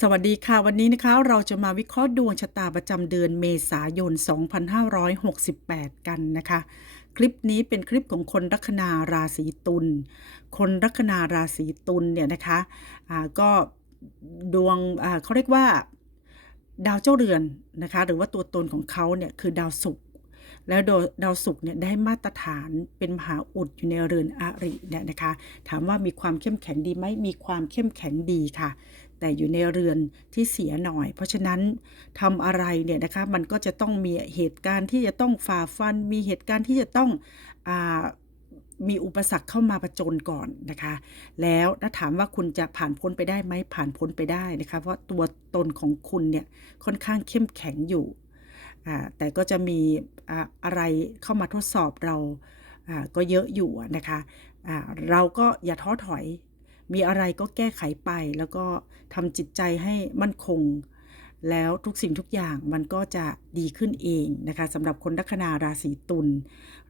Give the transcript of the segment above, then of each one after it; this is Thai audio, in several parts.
สวัสดีค่ะ วันนี้นะคะเราจะมาวิเคราะห์ดวงชะตาประจำเดือนเมษายน 2568 กันนะคะ คลิปนี้เป็นคลิปของคนลัคนาราศีตุลคนลัคนาราศีตุลเนี่ยนะคะอ่าก็ดวงเขาเรียกว่าดาวเจ้าเรือนนะคะ หรือว่าตัวตนของเขาเนี่ยคือดาวศุกร์แล้วดาวศุกร์เนี่ยได้มาตรฐานเป็นมหาอุดอยู่ในเรือนอริเนี่ยนะคะ ถามว่ามีความเข้มแข็งดีไหมมีความเข้มแข็งดีค่ะ แต่อยู่ในเรือนที่เสียหน่อย เพราะฉะนั้นทำอะไรเนี่ยนะคะมันก็จะต้องมีเหตุการณ์ที่จะต้องฝ่าฟัน มีเหตุการณ์ที่จะต้องอมีอุปสรรคเข้ามาประจนก่อนนะคะ แล้วถ้าถามว่าคุณจะผ่านพ้นไปได้ไหมผ่านพ้นไปได้นะคะ เพราะตัวตนของคุณเนี่ยค่อนข้างเข้มแข็งอยู่ แต่ก็จะมีอ่าอะไรเข้ามาทดสอบเราก็เยอะอยู่นะคะเราก็อย่าท้อถอย มีอะไรก็แก้ไขไป แล้วก็ทำจิตใจให้มั่นคง แล้วทุกสิ่งทุกอย่างมันก็จะดีขึ้นเองนะคะสำหรับคนลัคนาราศีตุล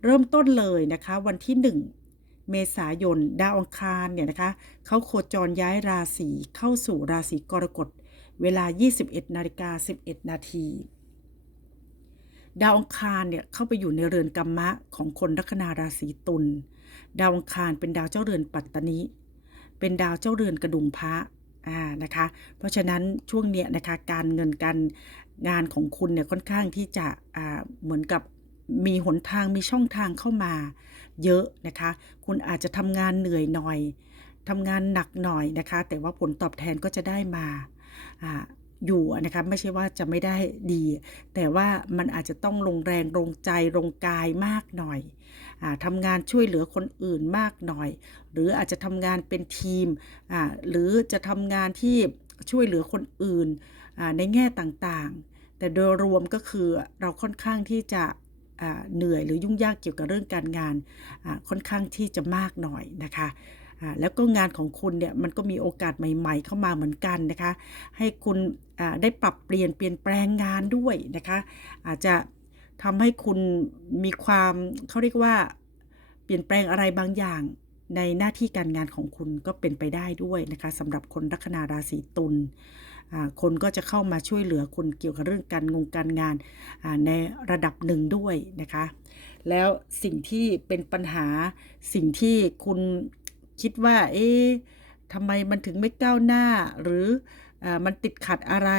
เริ่มต้นเลยนะคะ วันที่ 1เมษายนดาวอังคารเนี่ยนะคะเขาโคจรย้ายราศีเข้าสู่ราศีกรกฎเวลา 21นาฬิกา11 นาทีดาวอังคารเนี่ยเข้าไปอยู่ในเรือนกรรมะของคนลัคนาราศีตุลดาวอังคารเป็นดาวเจ้าเรือนปัตตานิ เป็นดาวเจ้าเรือนกระดุมพระอ่านะคะ เพราะฉะนั้นช่วงเนี้ยนะคะการเงินการงานของคุณเนี่ยค่อนข้างที่จะอ่าเหมือนกับมีหนทางมีช่องทางเข้ามาเยอะนะคะ คุณอาจจะทำงานเหนื่อยหน่อยทำงานหนักหน่อยนะคะ แต่ว่าผลตอบแทนก็จะได้มาอ่า อยู่นะคะไม่ใช่ว่าจะไม่ได้ดี แต่ว่ามันอาจจะต้องลงแรงลงใจลงกายมากหน่อยอทำงานช่วยเหลือคนอื่นมากหน่อย หรืออาจจะทำงานเป็นทีมหรือจะทำงานที่ช่วยเหลือคนอื่นในแง่ต่างๆ แต่โดยรวมก็คือเราค่อนข้างที่จะเหนื่อยหรือยุ่งยากเกี่ยวกับเรื่องการงานค่อนข้างที่จะมากหน่อยนะคะ แล้วก็งานของคุณเนี่ยมันก็มีโอกาสใหม่ ๆ เข้ามาเหมือนกันนะคะ ให้คุณได้ปรับเปลี่ยนเปลี่ยนแปลงงานด้วยนะคะ อาจจะทำให้คุณมีความเขาเรียกว่าเปลี่ยนแปลงอะไรบางอย่างในหน้าที่การงานของคุณก็เป็นไปได้ด้วยนะคะสำหรับคนลัคนาราศีตุลคนก็จะเข้ามาช่วยเหลือคุณเกี่ยวกับเรื่องการงงการงานในระดับหนึ่งด้วยนะคะ แล้วสิ่งที่เป็นปัญหาสิ่งที่คุณ คิดว่า เอ๊ะทำไมมันถึงไม่ก้าวหน้า หรืออมันติดขัดอะไร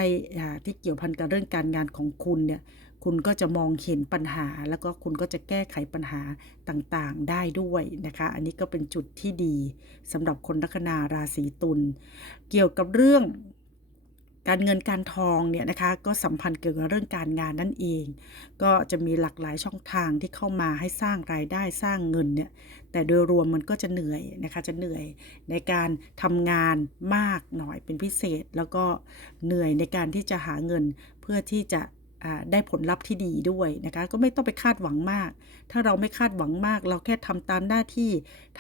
ที่เกี่ยวพันกับเรื่องการงานของคุณเนี่ย คุณก็จะมองเห็นปัญหา แล้วก็คุณก็จะแก้ไขปัญหาต่างๆได้ด้วยนะคะ อันนี้ก็เป็นจุดที่ดีสำหรับคนลัคนาราศีตุล เกี่ยวกับเรื่อง การเงินการทองเนี่ยนะคะก็สัมพันธ์เกี่ยวกับเรื่องการงานนั่นเอง ก็จะมีหลากหลายช่องทางที่เข้ามาให้สร้างรายได้สร้างเงินเนี่ยแต่โดยรวมมันก็จะเหนื่อยนะคะจะเหนื่อยในการทำงานมากหน่อยเป็นพิเศษ แล้วก็เหนื่อยในการที่จะหาเงินเพื่อที่จะ ได้ผลลัพธ์ที่ดีด้วยนะคะ ก็ไม่ต้องไปคาดหวังมาก ถ้าเราไม่คาดหวังมาก เราแค่ทำตามหน้าที่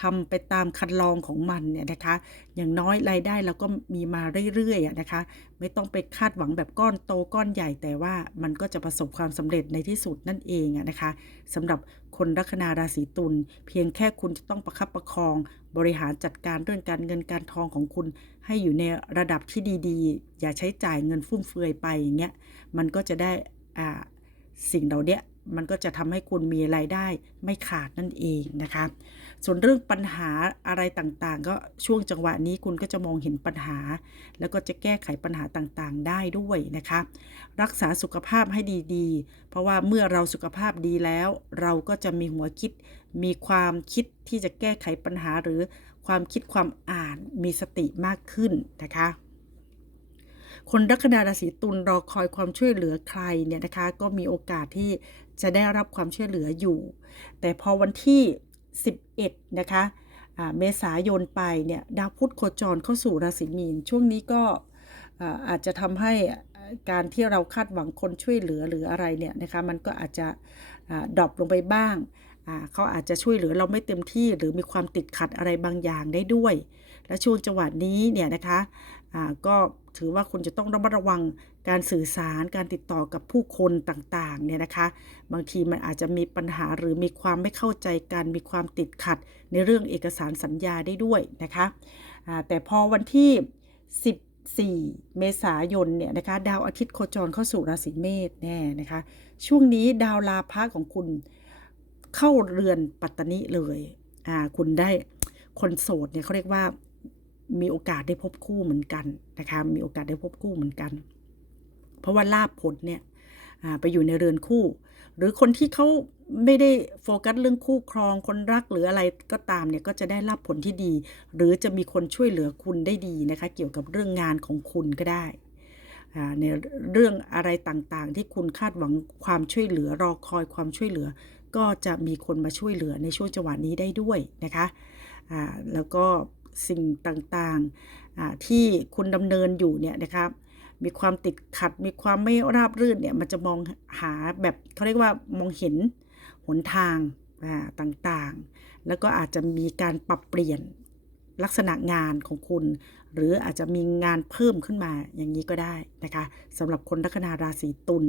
ทำไปตามคันลองของมันเนี่ยนะคะ อย่างน้อยรายได้เราก็มีมาเรื่อยๆนะคะ ไม่ต้องไปคาดหวังแบบก้อนโตก้อนใหญ่แต่ว่ามันก็จะประสบความสำเร็จในที่สุดนั่นเองนะคะสำหรับคนลัคนาราศีตุลเพียงแค่คุณจะต้องประคับประคอง บริหารจัดการเรื่องการเงินการทองของคุณ ให้อยู่ในระดับที่ดีๆ อย่าใช้จ่ายเงินฟุ่มเฟือยไปอย่างเงี้ยมันก็จะได้ สิ่งเหล่านี้มันก็จะทำให้คุณมีรายได้ไม่ขาดนั่นเองนะคะ ส่วนเรื่องปัญหาอะไรต่างๆ ก็ช่วงจังหวะนี้คุณก็จะมองเห็นปัญหา แล้วก็จะแก้ไขปัญหาต่างๆ ได้ด้วยนะคะ รักษาสุขภาพให้ดีๆ เพราะว่าเมื่อเราสุขภาพดีแล้ว เราก็จะมีหัวคิด มีความคิดที่จะแก้ไขปัญหาหรือความคิดความอ่านมีสติมากขึ้นนะคะ คนลัคนาราศีตุลรอคอยความช่วยเหลือใครเนี่ยนะคะ ก็มีโอกาสที่จะได้รับความช่วยเหลืออยู่ แต่พอวันที่ 11 นะคะเมษายนไปเนี่ยดาวพุธโคจรเข้าสู่ราศีมีน ช่วงนี้ก็อาอาจจะทำให้การที่เราคาดหวังคนช่วยเหลือหรืออะไรเนี่ยนะคะมันก็อาจจะดรอปลงไปบ้างาเขาอาจจะช่วยเหลือเราไม่เต็มที่หรือมีความติดขัดอะไรบางอย่างได้ด้วย และช่วงจังหวะนี้เนี่ยนะคะ ก็ถือว่าคุณจะต้องระมัดระวังการสื่อสารการติดต่อกับผู้คนต่างๆเนี่ยนะคะ บางทีมันอาจจะมีปัญหาหรือมีความไม่เข้าใจกันมีความติดขัดในเรื่องเอกสารสัญญาได้ด้วยนะคะแต่พอวันที่ 14 เมษายนเนี่ยนะคะดาวอาทิตย์โคจรเข้าสู่ราศีเมษแน่นะคะช่วงนี้ดาวลาภะของคุณเข้าเรือนปัตตนิเลยอ่าคุณได้คนโสดเนี่ยเขาเรียกว่า มีโอกาสได้พบคู่เหมือนกันนะคะมีโอกาสได้พบคู่เหมือนกัน เพราะว่าลาบผลเนี่ยไปอยู่ในเรือนคู่ หรือคนที่เขาไม่ได้โฟกัสเรื่องคู่ครองคนรักหรืออะไรก็ตามเนี่ยก็จะได้รับผลที่ดี หรือจะมีคนช่วยเหลือคุณได้ดีนะคะเกี่ยวกับเรื่องงานของคุณก็ได้ในเรื่องอะไรต่างๆ ที่คุณคาดหวังความช่วยเหลือรอคอยความช่วยเหลือ ก็จะมีคนมาช่วยเหลือในช่วงจังหวะนี้ได้ด้วยนะคะแล้วก็ สิ่งต่างๆที่คุณดำเนินอยู่เนี่ยนะคะมีความติดขัดมีความไม่ราบรื่นเนี่ยมันจะมองหาแบบเขาเรียกว่ามองเห็นหนทางต่างๆ แล้วก็อาจจะมีการปรับเปลี่ยนลักษณะงานของคุณ หรืออาจจะมีงานเพิ่มขึ้นมาอย่างนี้ก็ได้นะคะสำหรับคนลัคนาราศีตุล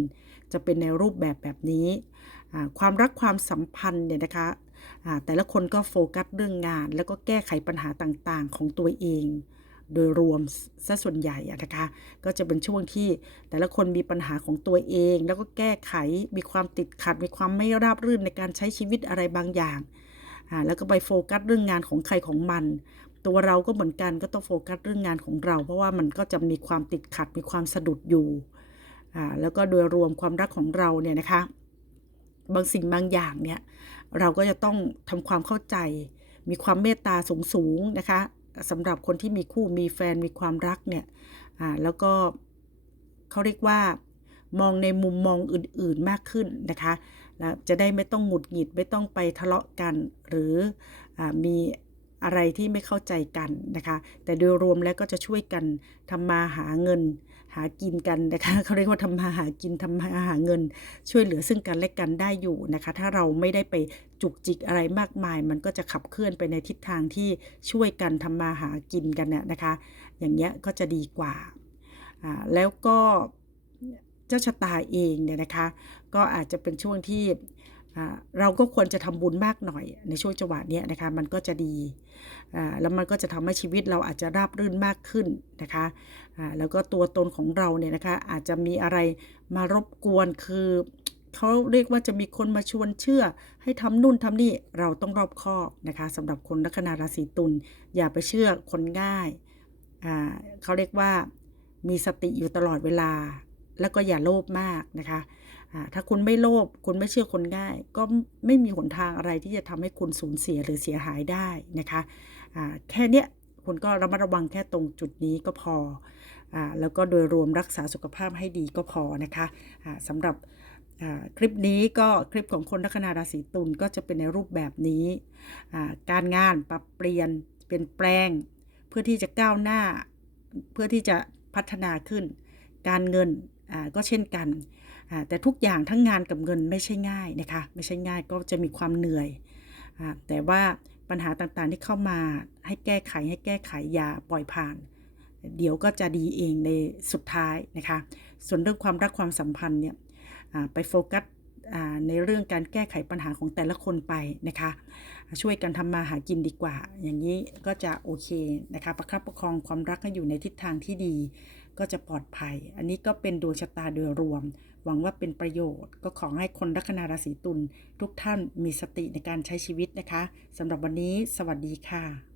จะเป็นในรูปแบบแบบนี้ ความรักความสัมพันธ์เนี่ยนะคะ แต่ละคนก็โฟกัสเรื่องงาน แล้วก็แก้ไขปัญหาต่างๆ ของตัวเอง โดยรวมซะส่วนใหญ่นะคะ ก็จะเป็นช่วงที่แต่ละคนมีปัญหาของตัวเอง แล้วก็แก้ไขมีความติดขัด มีความไม่ราบรื่นในการใช้ชีวิตอะไรบางอย่างแล้วก็ไปโฟกัสเรื่องงานของใครของมัน ตัวเราก็เหมือนกันก็ต้องโฟกัสเรื่องงานของเรา เพราะว่ามันก็จะมีความติดขัดมีความสะดุดอยู่แล้วก็โดยรวมความรักของเราเนี่ยนะคะ บางสิ่งบางอย่างเนี่ย เราก็จะต้องทำความเข้าใจ มีความเมตตาสูงสูงนะคะสำหรับคนที่มีคู่มีแฟนมีความรักเนี่ยอ่าแล้วก็เขาเรียกว่ามองในมุมมองอื่นๆมากขึ้นนะคะแล้วจะได้ไม่ต้องหงุดหงิดไม่ต้องไปทะเลาะกัน หรืออมี อะไรที่ไม่เข้าใจกันนะคะ แต่โดยรวมแล้วก็จะช่วยกันทำมาหาเงิน หากินกันนะคะเขาเรียกว่าทำมาหากินทำมาหาเงิน ช่วยเหลือซึ่งกันและกันได้อยู่นะคะ ถ้าเราไม่ได้ไปจุกจิกอะไรมากมาย มันก็จะขับเคลื่อนไปในทิศทางที่ช่วยกันทำมาหากินกันเนี่ยนะคะ อย่างเงี้ยก็จะดีกว่าอ่าแล้วก็เจ้าชะตาเองเนี่ยนะคะ ก็อาจจะเป็นช่วงที่ เราก็ควรจะทำบุญมากหน่อยในช่วงจังหวะนี้นะคะมันก็จะดีแล้วมันก็จะทำให้ชีวิตเราอาจจะราบรื่นมากขึ้นนะคะแล้วก็ตัวตนของเราเนี่ยนะคะอาจจะมีอะไรมารบกวนคือเขาเรียกว่าจะมีคนมาชวนเชื่อ ให้ทำนู่นทำนี่เราต้องรอบคอบนะคะสำหรับคนลัคนาราศีตุลอย่าไปเชื่อคนง่ายเขาเรียกว่ามีสติอยู่ตลอดเวลา แล้วก็อย่าโลภมากนะคะ ถ้าคุณไม่โลภคุณไม่เชื่อคนง่าย ก็ไม่มีหนทางอะไรที่จะทำให้คุณสูญเสียหรือเสียหายได้นะคะแค่เนี้ยคุณก็ระมัดระวังแค่ตรงจุดนี้ก็พออแล้วก็โดยรวมรักษาสุขภาพให้ดีก็พอนะคะะสำหรับคลิปนี้ก็คลิปของคนลัคนาราศีตุลก็จะเป็นในรูปแบบนี้ การงานปรับเปลี่ยนเปลี่ยนแปลง เพื่อที่จะก้าวหน้า เพื่อที่จะพัฒนาขึ้น การเงินก็เช่นกัน แต่ทุกอย่างทั้งงานกับเงินไม่ใช่ง่ายนะคะ ไม่ใช่ง่ายก็จะมีความเหนื่อย แต่ว่าปัญหาต่างๆที่เข้ามาให้แก้ไขให้แก้ไขอย่าปล่อยผ่าน เดี๋ยวก็จะดีเองในสุดท้ายนะคะ ส่วนเรื่องความรักความสัมพันธ์เนี่ยไปโฟกัสในเรื่องการแก้ไขปัญหาของแต่ละคนไปนะคะ ช่วยกันทำมาหากินดีกว่า อย่างนี้ก็จะโอเคนะคะ ประคับประคองความรักให้อยู่ในทิศทางที่ดี ก็จะปลอดภัย อันนี้ก็เป็นดวงชะตาโดยรวม หวังว่าเป็นประโยชน์ ก็ขอให้คนลัคนาราศีตุลทุกท่านมีสติในการใช้ชีวิตนะคะสำหรับวันนี้ สวัสดีค่ะ